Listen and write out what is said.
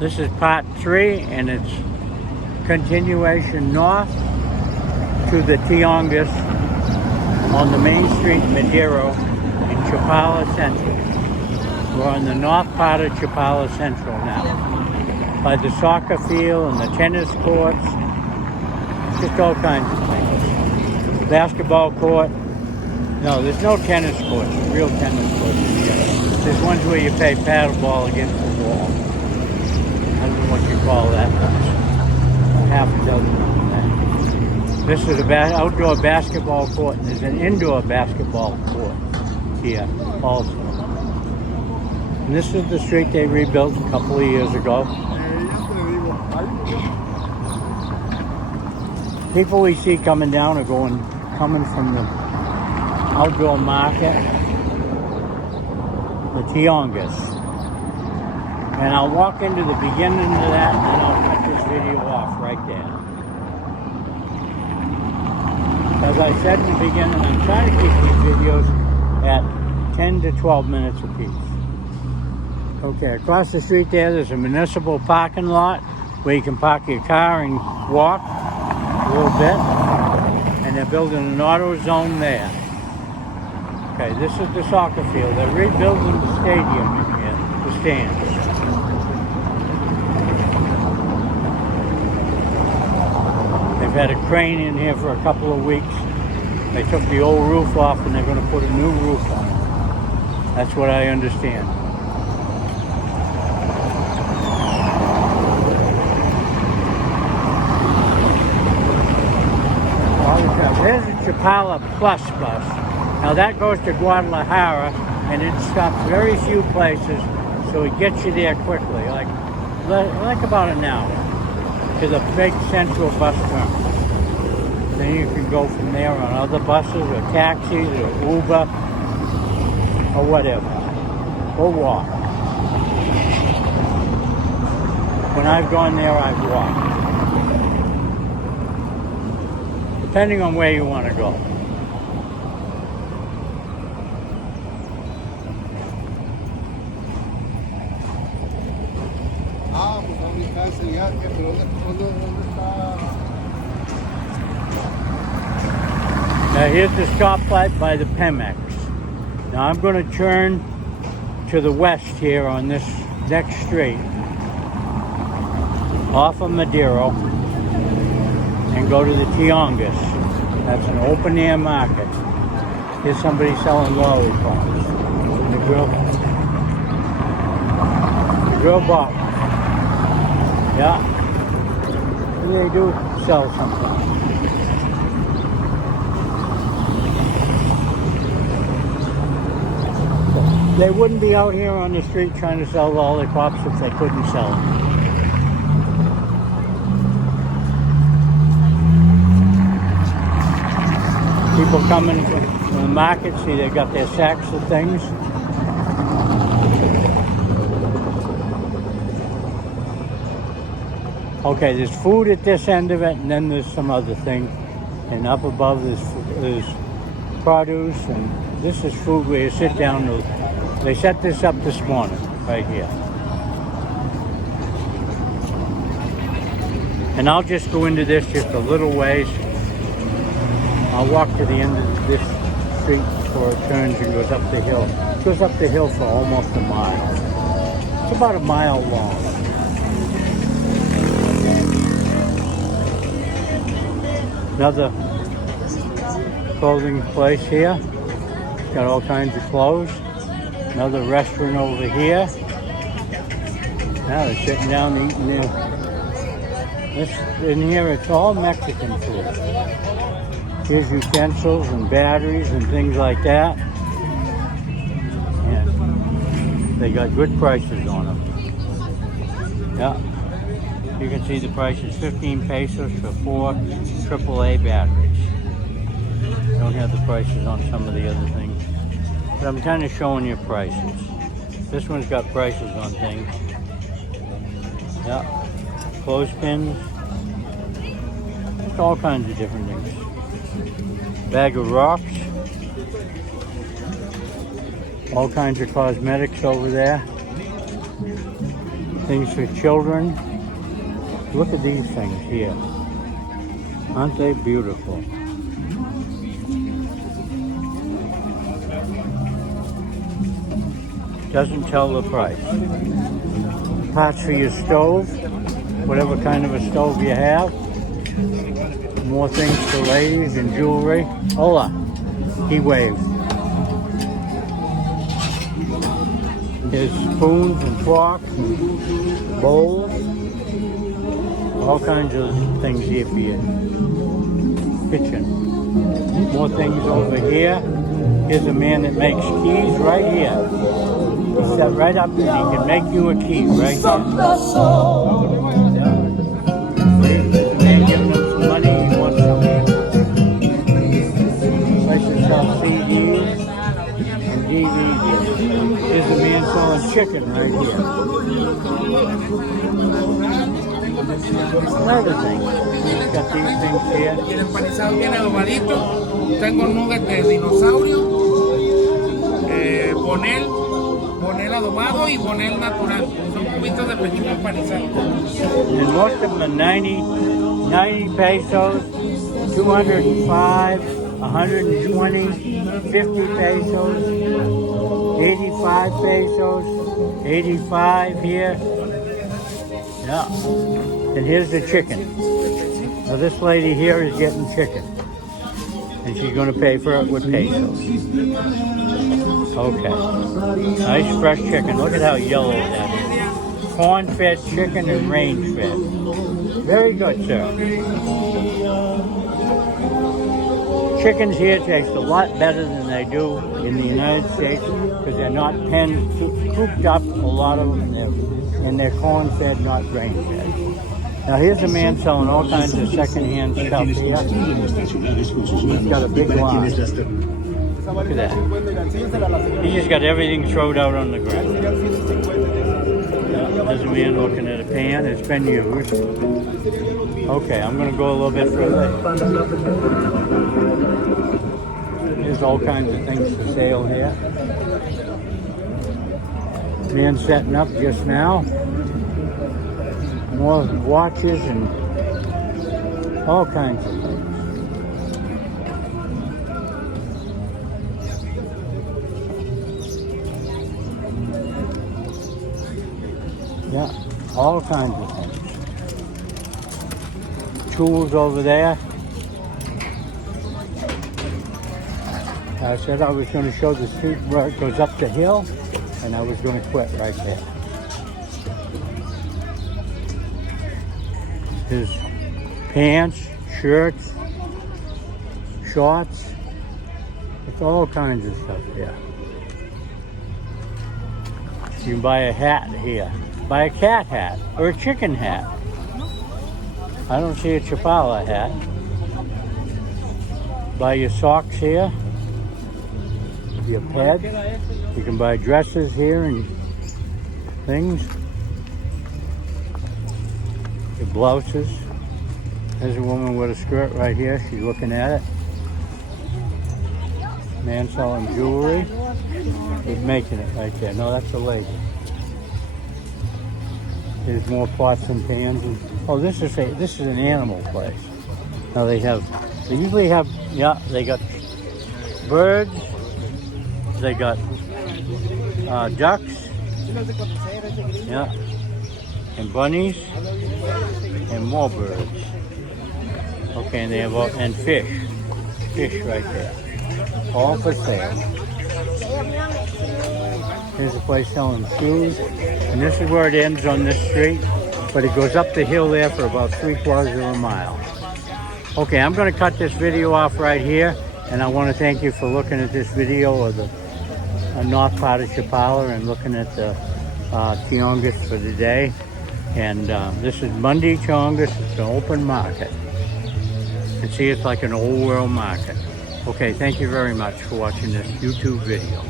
This is part 3, and it's continuation north to the Tiongas on the main street, Madero, in Chapala Central. We're on the north part of Chapala Central now, by the soccer field and the tennis courts, just all kinds of things. Basketball court. No, there's no tennis courts, real tennis courts. There's ones where you play paddleball against the wall. I don't know what you call that. Half a dozen of that. This is an outdoor basketball court, and there's an indoor basketball court here also. And this is the street they rebuilt a couple of years ago. People we see coming down are coming from the outdoor market, the Tiongas. And I'll walk into the beginning of that, and then I'll cut this video off right there. As I said in the beginning, I'm trying to keep these videos at 10 to 12 minutes apiece. Okay, across the street there's a municipal parking lot where you can park your car and walk a little bit. And they're building an auto zone there. Okay, this is the soccer field. They're rebuilding the stadium in here, the stands. They've had a crane in here for a couple of weeks. They took the old roof off and they're going to put a new roof on it. That's what I understand. There's a Chapala Plus bus. Now that goes to Guadalajara, and it stops very few places, so it gets you there quickly, like about an hour, to the big central bus terminal. Then you can go from there on other buses or taxis or Uber or whatever, or walk. When I've gone there, I've walked. Depending on where you want to go. Now here's the stoplight by the Pemex. Now I'm going to turn to the west here on this next street, off of Madero, and go to the Tiongas. That's an open air market. Here's somebody selling lollipops. The grill box. Yeah. They do sell something. They wouldn't be out here on the street trying to sell lollipops if they couldn't sell them. People coming from the market, see they got their sacks of things. Okay, there's food at this end of it, and then there's some other thing. And up above there's produce, and this is food where you sit down. They set this up this morning, right here. And I'll just go into this just a little ways. I'll walk to the end of this street before it turns and goes up the hill. It goes up the hill for almost a mile. It's about a mile long. Another clothing place here. It's got all kinds of clothes. Another restaurant over here. Now they're sitting down eating there. In here it's all Mexican food. Here's utensils and batteries and things like that. And they got good prices on them. Yeah. You can see the prices, 15 pesos for 4 AAA batteries. Don't have the prices on some of the other things. But I'm kind of showing you prices. This one's got prices on things. Yeah. Clothespins. All kinds of different things. Bag of rocks. All kinds of cosmetics over there. things for children. Look at these things here. Aren't they beautiful? Doesn't tell the price. Parts for your stove, whatever kind of a stove you have. More things for ladies and jewelry. Hola, he waved. Here's spoons and forks and bowls. All kinds of things here for your kitchen. More things over here. Here's a man that makes keys right here. He set right up and he can make you a key right here. There's a man giving him some money. He wants some places sell CDs and DVDs. Here's a man selling chicken right here. Another thing. He's got these things here. Y el empanizado viene adomadito. Tengo nugget de dinosaurio, bonel adomado y bonel natural. Son cubitos de pechuga empanizado. And most of them are 90 pesos, 205, 120, 50 pesos, 85 pesos, 85 here. Yeah. And here's the chicken. Now this lady here is getting chicken. And she's going to pay for it with pesos. Okay. Nice fresh chicken. Look at how yellow that is. Corn-fed chicken and range-fed. Very good, sir. Chickens here taste a lot better than they do in the United States because they're not cooped up, a lot of them, and they're corn-fed, not grain-fed. Now here's a man selling all kinds of second-hand stuff here. He's got a big line. Look at that. He just got everything thrown out on the ground. There's a man looking at a pan. It's been used. Okay, I'm going to go a little bit further. There's all kinds of things for sale here. Man setting up just now. More watches and all kinds of things. Yeah, all kinds of things. Tools over there. I said I was going to show the street where it goes up the hill, and I was going to quit right there. There's pants, shirts, shorts. It's all kinds of stuff here. You can buy a hat here. Buy a cat hat or a chicken hat. I don't see a Chapala hat. Buy your socks here. Your pads. You can buy dresses here and things. Your blouses. There's a woman with a skirt right here. She's looking at it. Man selling jewelry. He's making it right there. No, that's a lady. There's more pots and pans. And, oh, this is an animal place. Now they usually have, yeah, they got birds. They got ducks. Yeah. And bunnies. And more birds. Okay, and they have and fish. Fish right there. All for sale. There's a place selling shoes. And this is where it ends on this street. But it goes up the hill there for about 3/4 of a mile. Okay, I'm going to cut this video off right here. And I want to thank you for looking at this video of the north part of Chapala and looking at the Tiongas for the day. And this is Monday Tiongas. It's an open market. And see, it's like an old world market. Okay, thank you very much for watching this YouTube video.